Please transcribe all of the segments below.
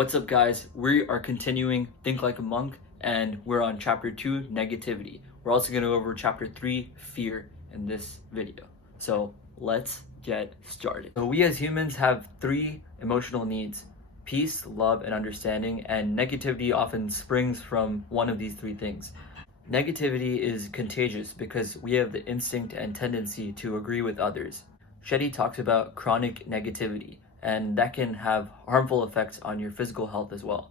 What's up, guys? We are continuing Think Like a Monk, and we're on chapter 2, negativity. We're also going to go over chapter 3, fear, in this video. So let's get started. So we as humans have 3 emotional needs: peace, love, and understanding, and negativity often springs from one of these 3 things. Negativity is contagious because we have the instinct and tendency to agree with others. Shetty talks about chronic negativity, and that can have harmful effects on your physical health as well.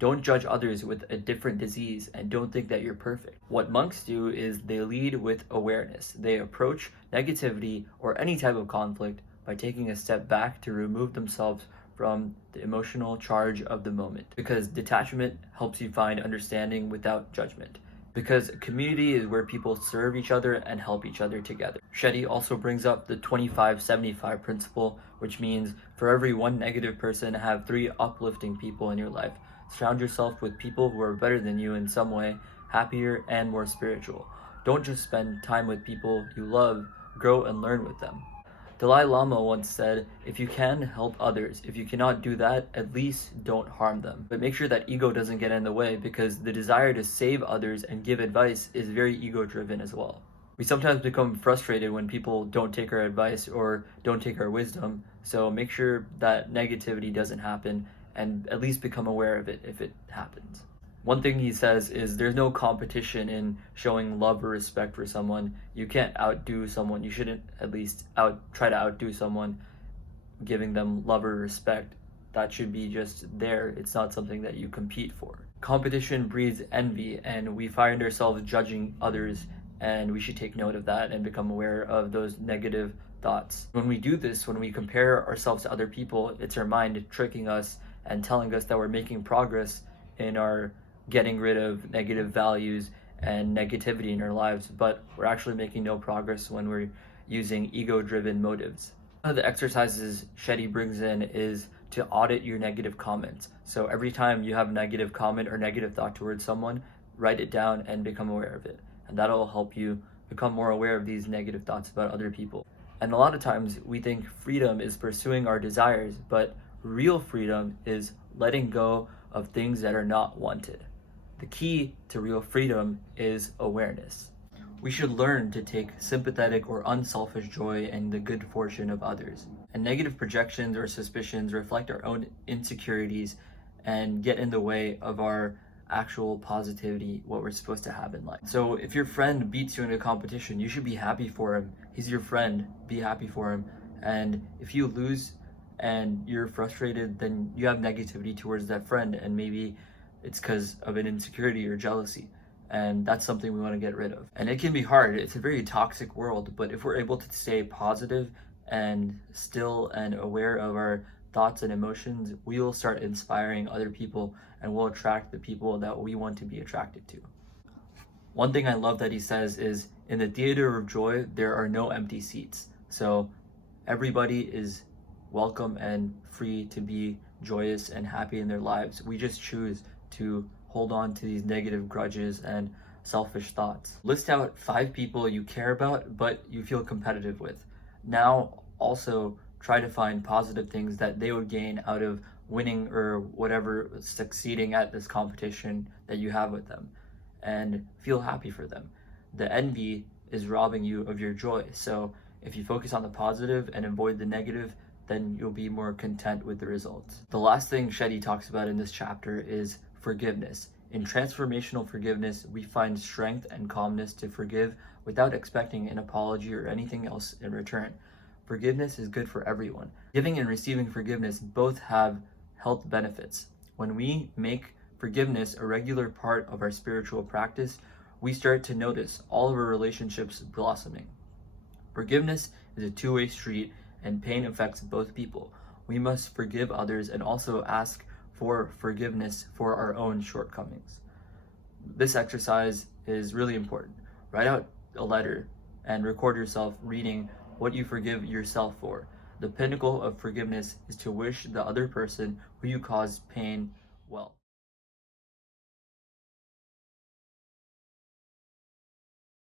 Don't judge others with a different disease and don't think that you're perfect. What monks do is they lead with awareness. They approach negativity or any type of conflict by taking a step back to remove themselves from the emotional charge of the moment, because detachment helps you find understanding without judgment. Because community is where people serve each other and help each other together. Shetty also brings up the 25-75 principle, which means for every 1 negative person, have 3 uplifting people in your life. Surround yourself with people who are better than you in some way, happier and more spiritual. Don't just spend time with people you love, grow and learn with them. Dalai Lama once said, if you can, help others. If you cannot do that, at least don't harm them. But make sure that ego doesn't get in the way, because the desire to save others and give advice is very ego-driven as well. We sometimes become frustrated when people don't take our advice or don't take our wisdom, so make sure that negativity doesn't happen and at least become aware of it if it happens. One thing he says is there's no competition in showing love or respect for someone. You can't outdo someone. You shouldn't at least try to outdo someone giving them love or respect. That should be just there. It's not something that you compete for. Competition breeds envy, and we find ourselves judging others, and we should take note of that and become aware of those negative thoughts. When we do this, when we compare ourselves to other people, it's our mind tricking us and telling us that we're making progress in our getting rid of negative values and negativity in our lives, but we're actually making no progress when we're using ego-driven motives. One of the exercises Shetty brings in is to audit your negative comments. So every time you have a negative comment or negative thought towards someone, write it down and become aware of it. And that'll help you become more aware of these negative thoughts about other people. And a lot of times we think freedom is pursuing our desires, but real freedom is letting go of things that are not wanted. The key to real freedom is awareness. We should learn to take sympathetic or unselfish joy in the good fortune of others. And negative projections or suspicions reflect our own insecurities and get in the way of our actual positivity, what we're supposed to have in life. So if your friend beats you in a competition, you should be happy for him. He's your friend, be happy for him. And if you lose and you're frustrated, then you have negativity towards that friend, and maybe it's because of an insecurity or jealousy, and that's something we want to get rid of. And it can be hard. It's a very toxic world, but if we're able to stay positive and still and aware of our thoughts and emotions, we will start inspiring other people and we'll attract the people that we want to be attracted to. One thing I love that he says is, in the theater of joy, there are no empty seats. So everybody is welcome and free to be joyous and happy in their lives. We just choose to hold on to these negative grudges and selfish thoughts. List out 5 people you care about but you feel competitive with. Now also try to find positive things that they would gain out of winning or whatever, succeeding at this competition that you have with them, and feel happy for them. The envy is robbing you of your joy. So if you focus on the positive and avoid the negative, then you'll be more content with the results. The last thing Shetty talks about in this chapter is forgiveness. In transformational forgiveness, we find strength and calmness to forgive without expecting an apology or anything else in return. Forgiveness is good for everyone. Giving and receiving forgiveness both have health benefits. When we make forgiveness a regular part of our spiritual practice, we start to notice all of our relationships blossoming. Forgiveness is a two-way street, and pain affects both people. We must forgive others and also ask for forgiveness for our own shortcomings. This exercise is really important. Write out a letter and record yourself reading what you forgive yourself for. The pinnacle of forgiveness is to wish the other person who you caused pain well.